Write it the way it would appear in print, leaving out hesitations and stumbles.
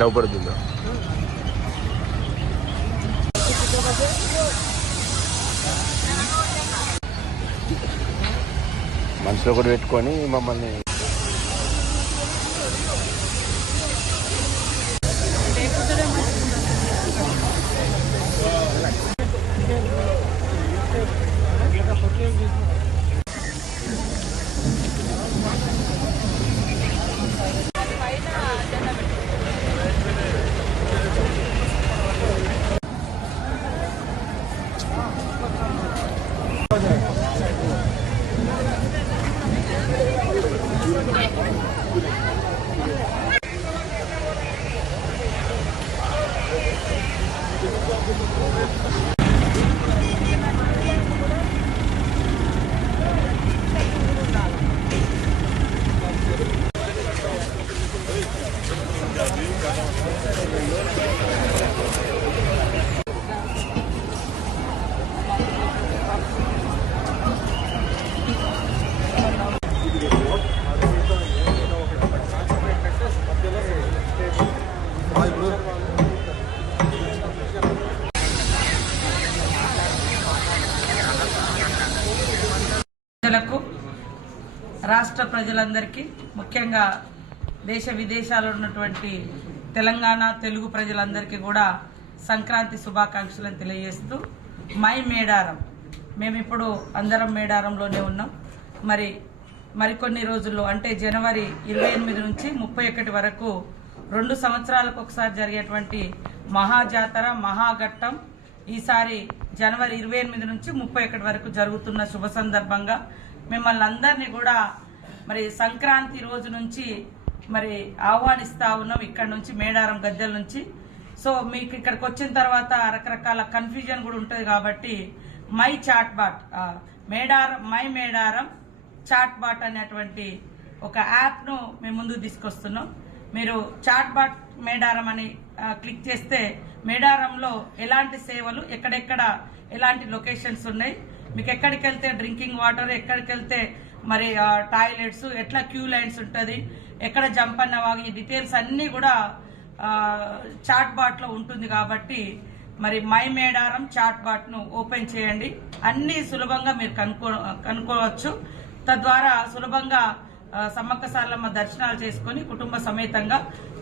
ఎట్లా ఉపడుతుందో మనసులో కూడా పెట్టుకొని మమ్మల్ని రాష్ట్ర ప్రజలందరికీ ముఖ్యంగా దేశ విదేశాల్లో ఉన్నటువంటి తెలంగాణ తెలుగు ప్రజలందరికీ కూడా సంక్రాంతి శుభాకాంక్షలను తెలియజేస్తూ మేడారం మేమిప్పుడు అందరం మేడారంలోనే ఉన్నాం. మరికొన్ని రోజుల్లో అంటే జనవరి 28 నుంచి 31 వరకు 2 సంవత్సరాలకు ఒకసారి జరిగేటువంటి మహాజాతర మహాఘట్టం ఈసారి జనవరి 28 నుంచి 31 వరకు జరుగుతున్న శుభ సందర్భంగా మిమ్మల్ని అందరినీ కూడా సంక్రాంతి రోజు నుంచి ఆహ్వానిస్తా ఉన్నాం. ఇక్కడ నుంచి మేడారం గద్దెల నుంచి. సో మీకు ఇక్కడికి వచ్చిన తర్వాత రకరకాల కన్ఫ్యూజన్ కూడా ఉంటుంది కాబట్టి మై మేడారం చాట్ బాట్ అనేటువంటి ఒక యాప్ ను మేము ముందుకు తీసుకొస్తున్నాం. మీరు చాట్ బాట్ మేడారం అని క్లిక్ చేస్తే మేడారంలో ఎలాంటి సేవలు ఎక్కడెక్కడ ఎలాంటి లొకేషన్స్ ఉన్నాయి, మీకు ఎక్కడికి వెళ్తే డ్రింకింగ్ వాటర్, ఎక్కడికి వెళ్తే టాయిలెట్స్, ఎట్లా క్యూ లైన్స్ ఉంటుంది, ఎక్కడ జంప్ అన్న వాగి ఈ డీటెయిల్స్ అన్నీ కూడా చాట్ బాట్ లో ఉంటుంది. కాబట్టి మై మేడారం చాట్ బాట్ ను ఓపెన్ చేయండి. అన్ని సులభంగా మీరు కనుక్కోవచ్చు. తద్వారా సులభంగా సమ్మక్క సారలమ్మ దర్శనాలు చేసుకుని కుటుంబ సమేతంగా